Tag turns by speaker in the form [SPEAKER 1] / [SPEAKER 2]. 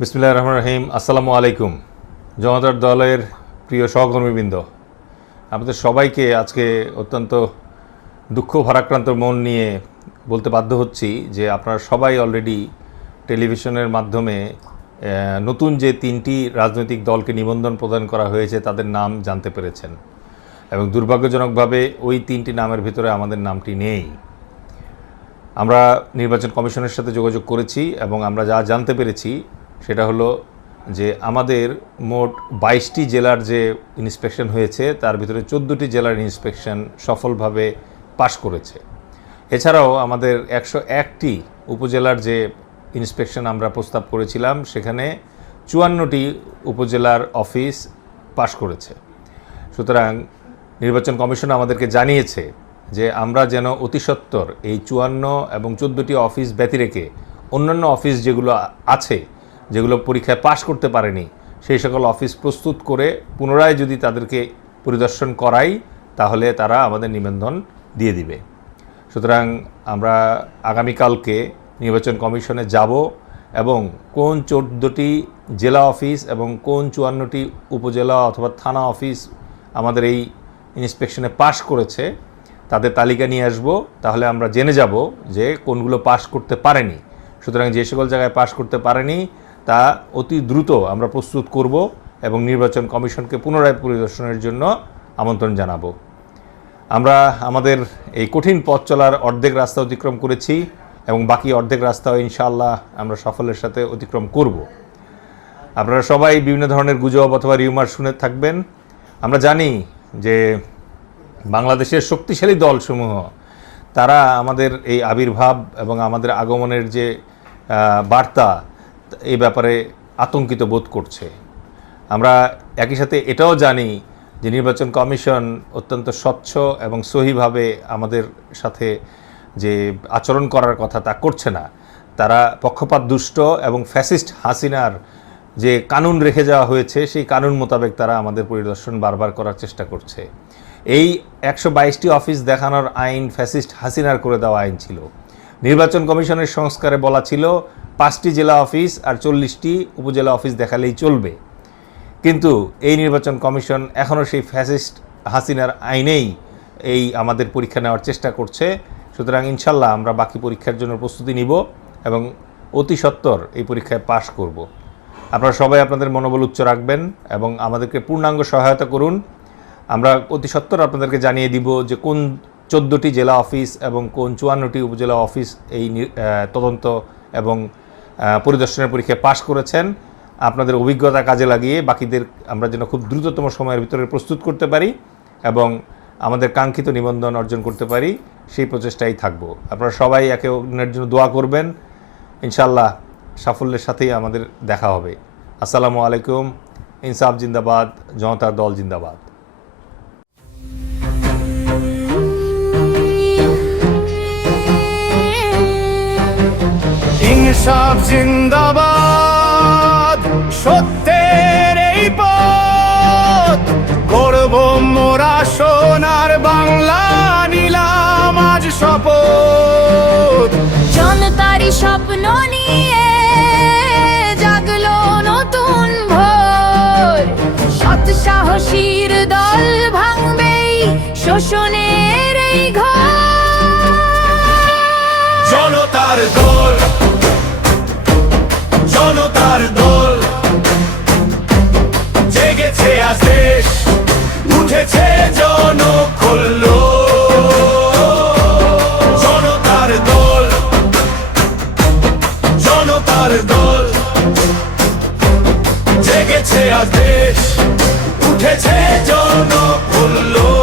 [SPEAKER 1] বিসমিল্লাহ রহমান রহিম। আসসালামু আলাইকুম। জনতার দলের প্রিয় সহকর্মীবৃন্দ আমাদের সবাইকে আজকে অত্যন্ত দুঃখ ভারাক্রান্ত মন নিয়ে বলতে বাধ্য হচ্ছি যে আপনারা সবাই অলরেডি টেলিভিশনের মাধ্যমে নতুন যে তিনটি রাজনৈতিক দলকে নিবন্ধন প্রদান করা হয়েছে, তাদের নাম জানতে পেরেছেন এবং দুর্ভাগ্যজনকভাবে ওই তিনটি নামের ভিতরে আমাদের নামটি নেই। আমরা নির্বাচন কমিশনের সাথে যোগাযোগ করেছি এবং আমরা যা জানতে পেরেছি সেটা হলো যে আমাদের মোট বাইশটি জেলার যে ইন্সপেকশন হয়েছে, তার ভিতরে চোদ্দোটি জেলার ইন্সপেকশন সফলভাবে পাশ করেছে। এছাড়াও আমাদের একশো একটি উপজেলার যে ইন্সপেকশন আমরা প্রস্তাব করেছিলাম, সেখানে চুয়ান্নটি উপজেলার অফিস পাশ করেছে। সুতরাং নির্বাচন কমিশন আমাদেরকে জানিয়েছে যে আমরা যেন অতি এই চুয়ান্ন এবং চোদ্দোটি অফিস ব্যতিরেকে অন্যান্য অফিস যেগুলো আছে যেগুলো পরীক্ষায় পাশ করতে পারেনি, সেই সকল অফিস প্রস্তুত করে পুনরায় যদি তাদেরকে পরিদর্শন করাই, তাহলে তারা আমাদের নিবন্ধন দিয়ে দিবে। সুতরাং আমরা আগামীকালকে নির্বাচন কমিশনে যাব এবং কোন চোদ্দোটি জেলা অফিস এবং কোন চুয়ান্নটি উপজেলা অথবা থানা অফিস আমাদের এই ইন্সপেকশনে পাশ করেছে, তাদের তালিকা নিয়ে আসব। তাহলে আমরা জেনে যাব যে কোনগুলো পাশ করতে পারেনি। সুতরাং যে সকল জায়গায় পাশ করতে পারেনি তা অতি দ্রুত আমরা প্রস্তুত করব এবং নির্বাচন কমিশনকে পুনরায় পরিদর্শনের জন্য আমন্ত্রণ জানাব। আমরা আমাদের এই কঠিন পথ চলার অর্ধেক রাস্তা অতিক্রম করেছি এবং বাকি অর্ধেক রাস্তাও ইনশাআল্লাহ আমরা সাফল্যের সাথে অতিক্রম করব। আপনারা সবাই বিভিন্ন ধরনের গুজব অথবা রিউমার শুনে থাকবেন। আমরা জানি যে বাংলাদেশের শক্তিশালী দলসমূহ, তারা আমাদের এই আবির্ভাব এবং আমাদের আগমনের যে বার্তা এই ব্যাপারে আতঙ্কিত বোধ করছে। আমরা একই সাথে এটাও জানি যে নির্বাচন কমিশন অত্যন্ত স্বচ্ছ এবং সহিভাবে আমাদের সাথে যে আচরণ করার কথা তা করছে না। তারা পক্ষপাত দুষ্ট এবং ফ্যাসিস্ট হাসিনার যে কানুন রেখে যাওয়া হয়েছে, সেই কানুন মোতাবেক তারা আমাদের পরিদর্শন বারবার করার চেষ্টা করছে। এই একশো বাইশটি অফিস দেখানোর আইন ফ্যাসিস্ট হাসিনার করে দেওয়া আইন ছিল। নির্বাচন কমিশনের সংস্কারে বলা ছিল পাঁচটি জেলা অফিস আর চল্লিশটি উপজেলা অফিস দেখালেই চলবে। কিন্তু এই নির্বাচন কমিশন এখনও সেই ফ্যাসিস্ট হাসিনার আইনেই এই আমাদের পরীক্ষা নেওয়ার চেষ্টা করছে। সুতরাং ইনশাল্লাহ আমরা বাকি পরীক্ষার জন্য প্রস্তুতি নিব এবং অতি সত্বর এই পরীক্ষায় পাশ করব। আপনারা সবাই আপনাদের মনোবল উচ্চ রাখবেন এবং আমাদেরকে পূর্ণাঙ্গ সহায়তা করুন। আমরা অতি সত্বর আপনাদেরকে জানিয়ে দিব যে কোন চোদ্দোটি জেলা অফিস এবং কোন চুয়ান্নটি উপজেলা অফিস এই তদন্ত এবং পরিদর্শনের পরীক্ষায় পাশ করেছেন। আপনাদের অভিজ্ঞতা কাজে লাগিয়ে বাকিদের আমরা যেন খুব দ্রুততম সময়ের ভিতরে প্রস্তুত করতে পারি এবং আমাদের কাঙ্ক্ষিত নিবন্ধন অর্জন করতে পারি, সেই প্রচেষ্টাই থাকব। আপনারা সবাই একে অন্যের জন্য দোয়া করবেন। ইনশাল্লাহ সাফল্যের সাথেই আমাদের দেখা হবে। আসসালামু আলাইকুম। ইনসাফ জিন্দাবাদ, জনতার দল জিন্দাবাদ।
[SPEAKER 2] ইনসাফ জিন্দাবাদ। সত্যের এই পথ। করব মোরা সোনার বাংলা নিলাম আজ শপথ।
[SPEAKER 3] জনতারি স্বপ্ন নিয়ে জাগলো নতুন ভোর। সৎ সাহসীর দল ভাঙবেই শোষণের এই ঘর।
[SPEAKER 2] জনতার দল জনতার দল। জেগেছে আজ দেশ, উঠেছে জনকল্ল জনতার দল জনতার দল। জেগেছে আজ দেশ, উঠেছে জনকল্ল